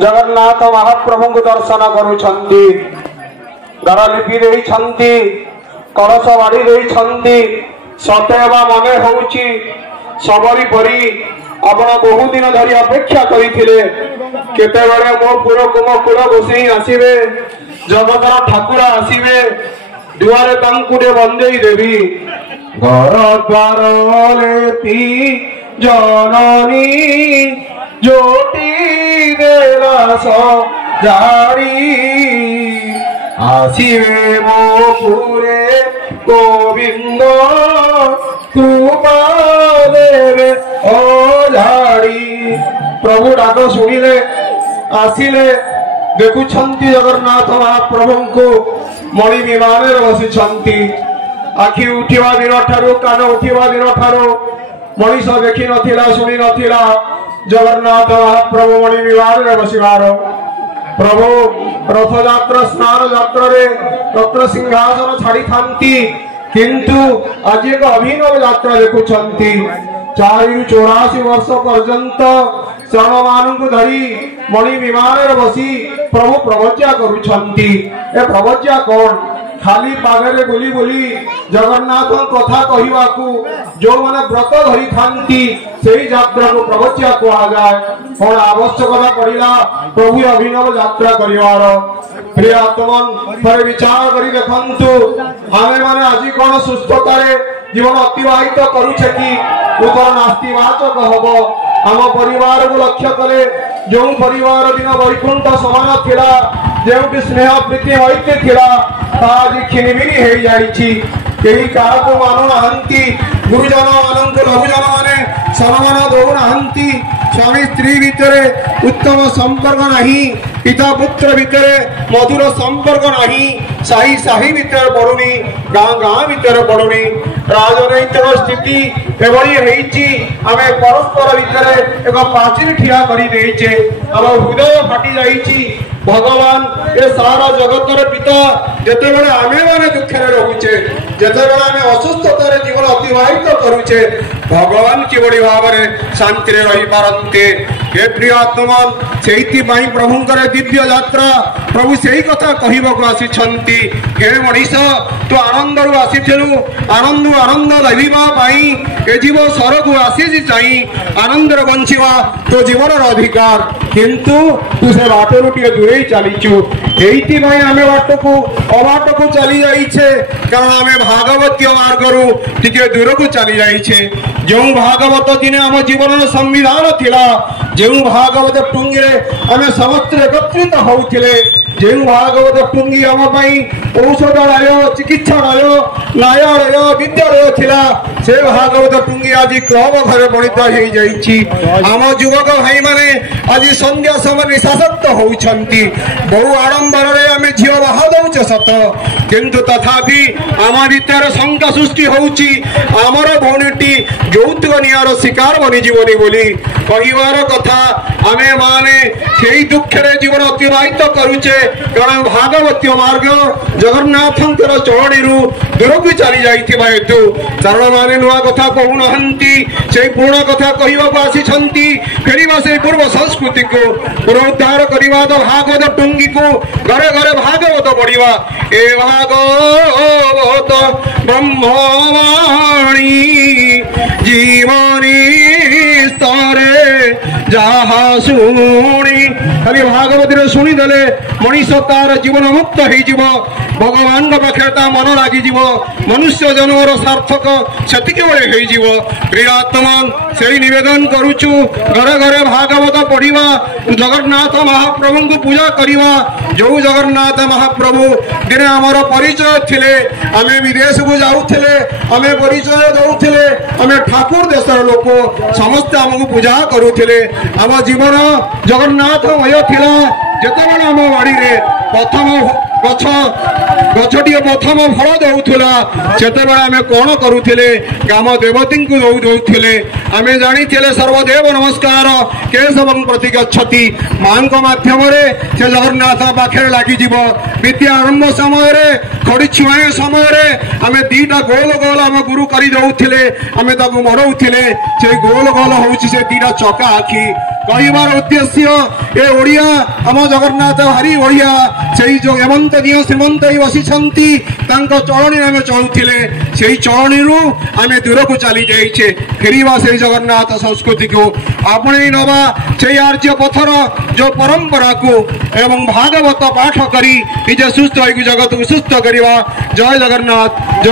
जगन्नाथ महाप्रभु को दर्शन करुछंती घर लिपि देइछंती कलश बाड़ी देइछंती सतेवा मने होउची सबरी परी आपण बहु दिन धरी अपेक्षा करिथिले केतेबेले मो पुरो कुम कुल गोसाई आसीबे जगतर ठाकुर आसीबे दुआरे तांकुडे बंदेई देवी घर द्वार लेपी जननी जोटी देलास जारी आसीबे मो पुरे गोविंद कृपा देवे ओ झाड़ी प्रभु डाक शुणिले आसिले देखुछंती जगन्नाथ महाप्रभु को मणि विमान बसी आखि उठिवा दिन ठारू कान उठिवा दिन ठारू मनीष देखी नथिला शुणी नथिला जगन्नाथ महाप्रभु मणि विमान बसिबार प्रभु रथ यात्रा स्नान यात्रा रे रत्न सिंहासन छाड़ी थांती किंतु आज एक अभिनव यात्रा देखुछंती 484 वर्ष पर्यंत श्रम मान धरी मणि विमान बसी प्रभु प्रवज्ञा करुछंती ए प्रवज्ञा कौन खाली पागरे बुली बुली जगन्नाथ कथा कहवाकू जो माने व्रत धरी थांती सेही यात्रा को प्रवज्ञा कहा जाए कौन आवश्यकता पड़िला प्रभु अभिनव यात्रा करिवार प्रिय आत्मन थरे विचार करी देखंतु आमे माने आज कोन सुस्थतारे जीवन अतिवाहित करूछे कि उत्तर नास्तिवाचक हबो आम परिवार को लक्ष्य करे जो परिवार दिन वैकुंठ समान थिला जो स्नेह प्रीति ऐक्य थिला आज खिनिमिनि हो जाइछि केही काहाको मानु नाहंती गुरुजन मानक लघुजन माने सम्मान दौ नाहंती स्वामी स्त्री भितरे उत्तम संपर्क नहीं पिता पुत्र भितरे मधुर संपर्क नहीं साही साही भितर पड़ुनी गाँ गाँ भितर पड़ुनी राजनैतिक स्थिति एभली होइछि आमे परस्पर भितर एक प्राचीर ठिया करि देइछे आम हृदय फाटी जाइछि भगवान ए सारा जगतर पिता जेतेबेले आमे माने दुखे रहुचे जेतेबेले आमे असुस्थतार जीवन अतिवाहित करूचे भगवान किभली भावरे शांति रे रहि पारन्ते हे प्रिय आत्मन सेहिति पई प्रभुंकर दिव्य यात्रा प्रभु सेही कथा कहिबाकू आसीछंती हे मनीष तू आनंद रु आसीथिलु आनंद लभिबा पई ए जीव सरकू आसीछि चाहि आनंद रे बंचिबा तो जीवन रो अधिकार किंतु तू से बाटरू टिके दूरे चलीचु एइति पई आमे बाटकू अबाटकू चली जाइछे कारण आमे भागवतीय मार्गरू टिके दूरकू चली जाइछे जो भागवत दिने आम जीवन संविधान थिला जो भागवत टुंगी रे आमे समस्त एकत्रित होउथिले जो भागवत टुंगी आम पई औषधालय चिकित्सालय न्यायालय विद्यालय थिला से भागवत टुंगी आज क्लब घर बणित हो जाइछि आम युवक भाई माने आज संध्या समय निशासक्त होउछंती बहु आडंबर रे आमे झियो बाहा दउछ सत किंतु तथापि आम भीतर शंका सृष्टि होउछि आमर भौणीटी यौतुक नियार शिकार बनी जीवनी बोली कहिवार कथा आमे माने सेही दुखरे जीवन अतिवाहित करूचे कारण भागवतीय मार्ग जगन्नाथंकर चरणीरू दूरकू चली जाइथिबा हेतु चरण माने नुआ कथा कहू नहंती से पुराण कथा कहिबाकू आसीछंती फेरिबा से पूर्व संस्कृति को पुनरुद्धार करिबा तो भागवत टुंगी को घरे घरे भागवत पढ़िबा ए भागवत ब्रह्मवाणी जीवनी स्तरे जहा शुणी खाली भागवत रे शुणी देले मनीष तार जीवन मुक्त हो जीव भगवान पाखे ता मन लगी मनुष्य जन्मर सार्थक सेतिके बेले हो जीव प्रियात्मन से निवेदन करुचु घरे घरे भागवत पढ़िबा जगन्नाथ महाप्रभु को पूजा करिबा जो जगन्नाथ महाप्रभु दिने आमर परिचय थिले आमे विदेश को जाउथिले आमे परिचय दउथिले आमे ठाकुर देशर लोक समस्त आमको पूजा करुथिले आम जीवन जगन्नाथमय थिला जेतेबेले आम बाड़ी रे प्रथम गछटी प्रथम फल दउथुला सेतेबेले आमे कोन करुथिले ग्राम देवती को दउथिले आमे जानिथिले सर्वदेव नमस्कार केशवं प्रति गच्छति मांक माध्यम रे से जगन्नाथ पाखे लागि जीव विद्या आरंभ समय रे खड़ी छुआ समय रे आमे दीटा गोल गोल आम गुरु करी दउथिले आमे ताकू मरउथिले से गोल गोल होउछि से दीटा चका आखी कहबार उद्देश्य ए ओडिया आम जगन्नाथ भारी बढ़िया से जो हेमंत दियो श्रीमंत बसी चलनी आम चलुले से चलनी आम दूर को चली जाइए फेरवा से जगन्नाथ संस्कृति को आपणे नवा से आर्य पथर जो परंपरा को एवं भागवत पाठ करी निजे सुस्थ जगत को सुस्थ करवा। जय जगन्नाथ।